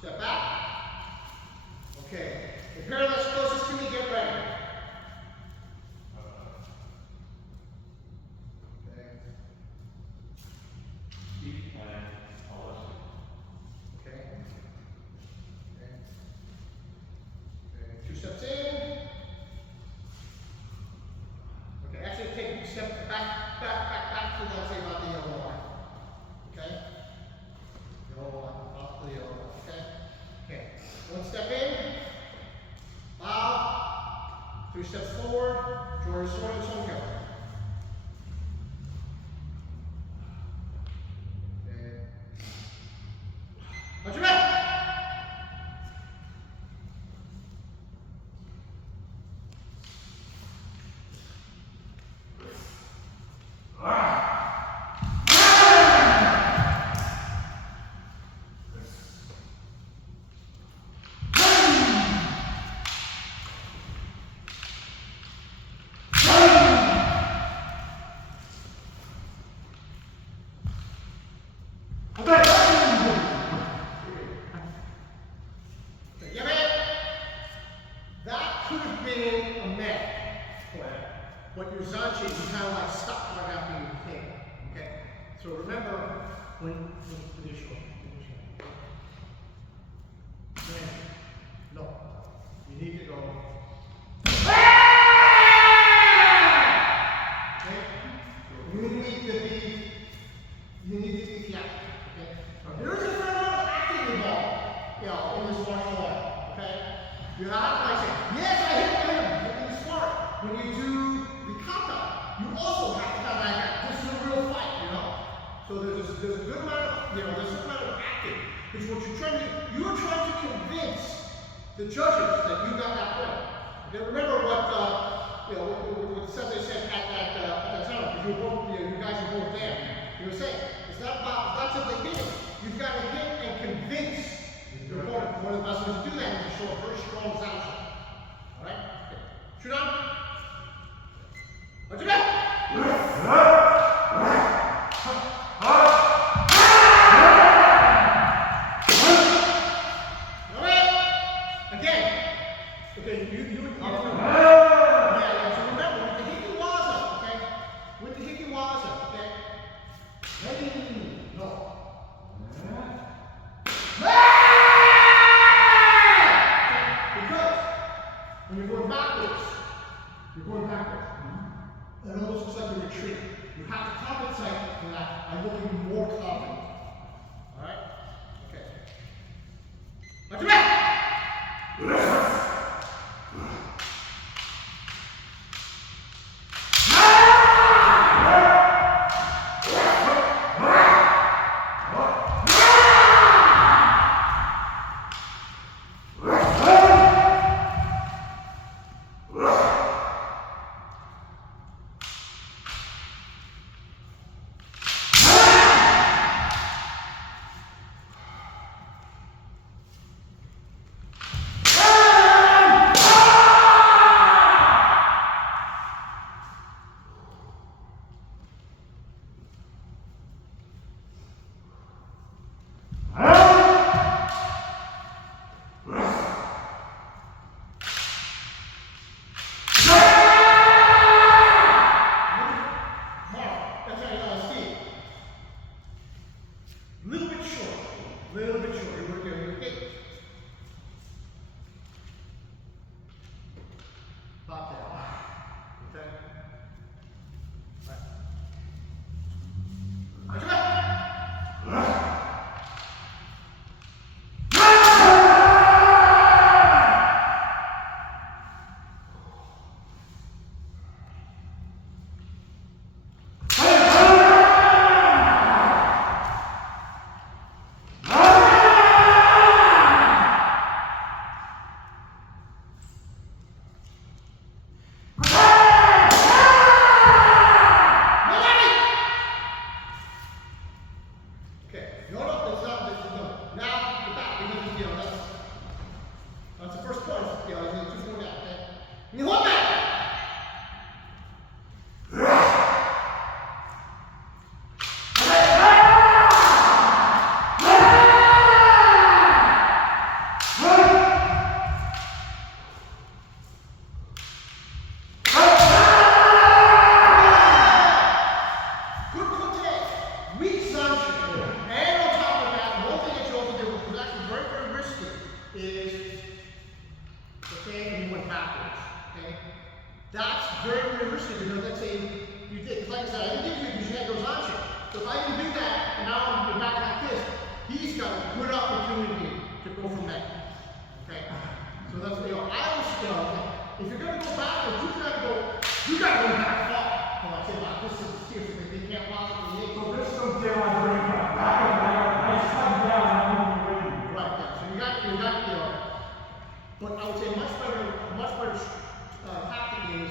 Step back. Okay. The pair that's closest to me, get ready. Okay. Keep playing. I'll listen. Okay. Okay. Okay. 2 steps in. Okay. Actually, take 2 steps back to that, say, about the yellow line. Okay. Yellow line, off the yellow line. Okay. Okay. 1 step in. Bow. 3 steps forward. Draw your sword and sword go. Okay. Watch your back. That could have been a met plan, but your Zanchi, you kind of like stuck right after you came. Okay? So remember when finish one. No. You need to go. Okay? You need to be theatrical. Okay? Now, there is a fair amount of acting involved, in this martial art. Okay? You have to like say, yes, I hit him. You're smart. When you do the kata, you also have to have like, this is a real fight, So there's a good amount of, there's a amount of acting. Because what you're trying to convince the judges that you got that point. Okay, remember what Sensei said at that time, because you guys were both there. He was saying, it's not simply hitting. You've got to hit and convince your opponent. One of the best ways to do that is to show a very strong sound check. Alright? Okay. Shoot on. Watch your back. You're going backwards. It almost looks like a retreat. You have to compensate for that by looking more confident. Alright? Okay. Watch your back! Little bit short. You're going to get pop down. Okay? Right. Watch your back. good opportunity to go from there. Okay? So that's, I always, if you're going to go backwards, you gotta go back far. Oh, I say, wow, this is seriously, they can't possibly make it. So this comes down like back up, I slide down, I'm moving. Right, yeah. So you got, but I would say much better tactic is,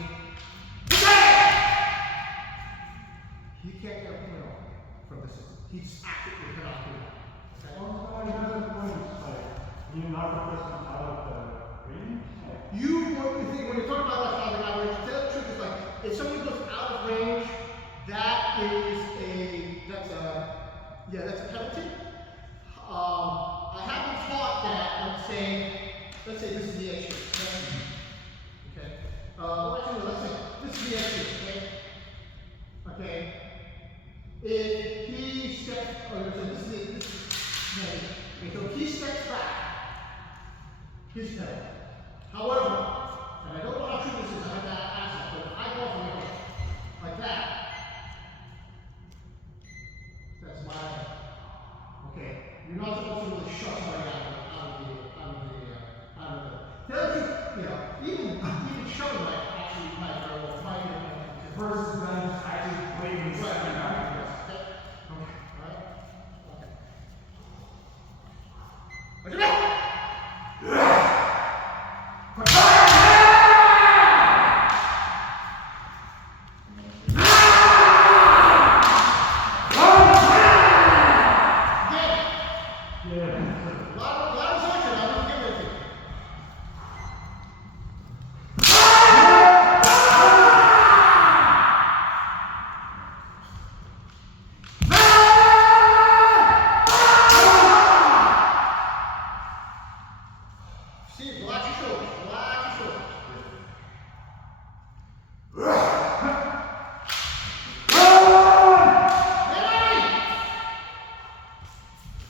he can't get a point off from this. He's actively cannot do it. Okay? Well, it doesn't points, like, you knock the person out of the range? When you talk about like how the guy range, the truth is like, if somebody goes out of range, that's a penalty. I have been taught that, let's say this is the issue. Okay. Actually, let's say this is the issue. Okay. Okay. If he steps, okay, so he steps back, his penalty. However, and I don't know how true this is, I have to ask that, but if I go from here, like that, that's my, okay, you're not supposed to really shut somebody out of the, even shoving might actually might very well find it. The person's then actually waving the second back. Okay. Alright? Okay. What's your name? Steve, relax your shoulders. Relax your shoulders.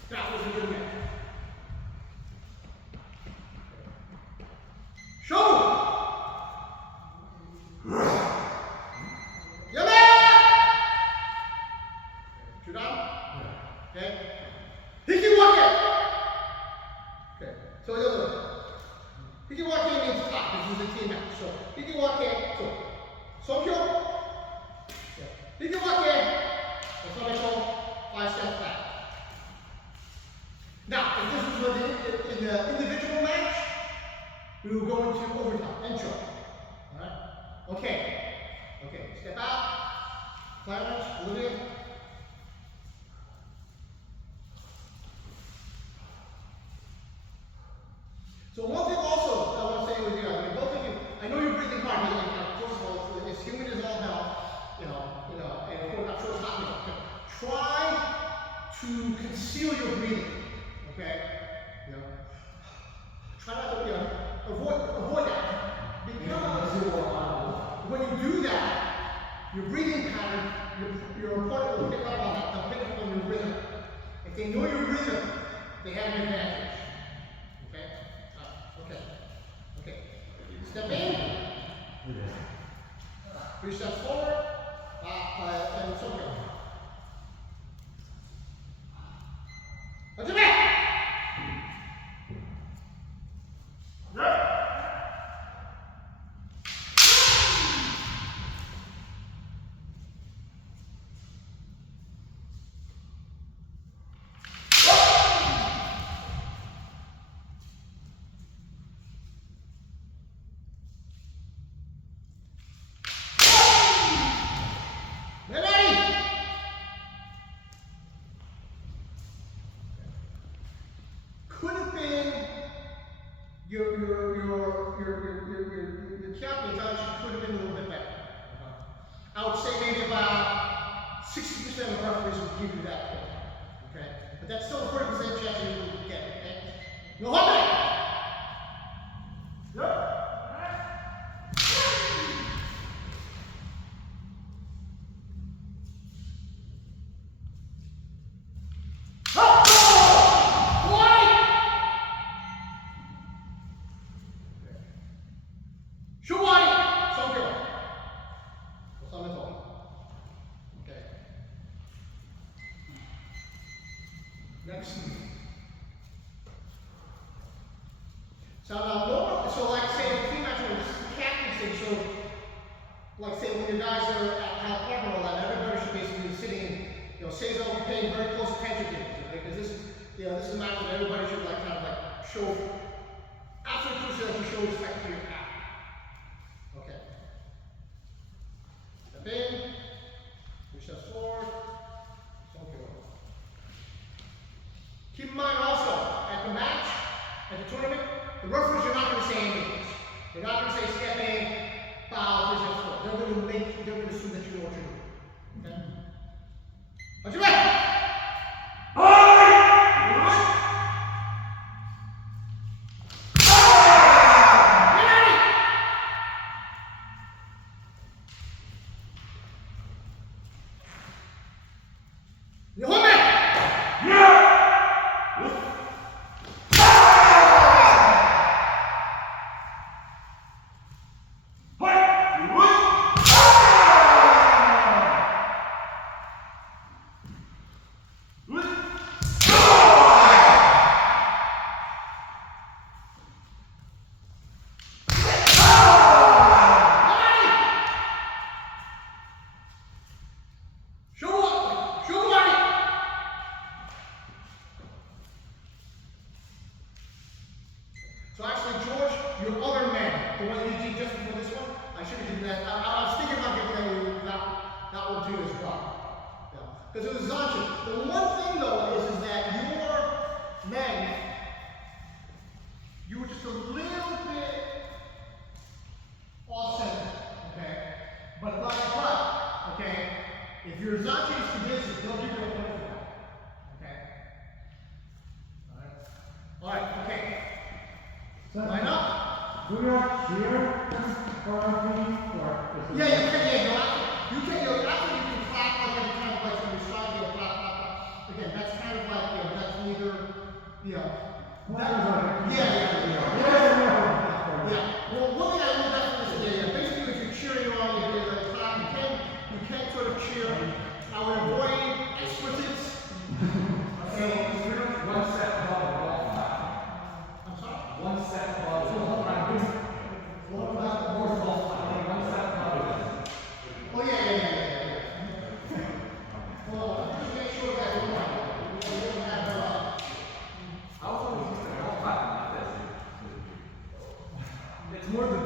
That was a good man. Shoulder. Yeah, man. Shoot down. Okay. He can walk in. Okay. So the other way. He can walk in means top. This is a team match. So he can walk in. So kill. Yeah. He can walk in. So somebody go 5 steps back. Now, if this was in the individual match, we will go into overtime. Intro. Alright? Okay. Okay. Step out. Clarence, Olivia. So one thing also I want to say with you guys, both of you, I know you're breathing hard, first of all, it's human as all hell, and of course, I'm sure it's not me. Try to conceal your breathing, okay? Try not to, avoid that. Because when you do that, your breathing pattern, your opponent will pick up on that, they'll pick up on your rhythm. If they know your rhythm, they have an advantage. Okay. Step in. 3 steps forward. And so on. What's your back? Could have been the champion actually could have been a little bit better. I would say maybe about 60% of referees would give you that point. Okay? But that's still a 40% chance you will get it. Okay? No hold back! Yep. Next. So now, normal, so like say the team action, this is the captain's thing, so like say when your guys are at Hal Park and all that, everybody should basically be sitting, you know, say so paying very close attention to this, okay? Because this is, you know, this is a match that everybody should like kind of like show, absolutely crucial that you show respect to your captain. Okay. Step in, 3 steps forward, so okay. Keep in mind also, at the match, at the tournament, the referees are not going to say anything. They're not going to say step in, foul, 3 steps forward. They're going to assume that you know what you're doing. Okay? Are you ready? So actually, George, your other man, the one you did just before this one, I should have given that. I was thinking about giving that one to you as well. Because it was Zancic. The one thing though is that your men, you were just a little bit off center, okay? But okay, if you're Zancic to this, they'll give you a point for that. Okay? Alright, okay. Line up. Do you have cheer for our meeting? Yeah, you can, after you can clap like every time like when you're starting, you'll clap. Again, that's kind of like, that's neither, Well, one thing I will definitely say, basically if you're cheering on, you hear the clap, you can sort of cheer. I would avoid expletives. One step above the ball. I'm sorry? One step above the ball. One step above it. Oh, yeah. Well, just make sure that you don't have I was always used to ball clapping like this. It's more than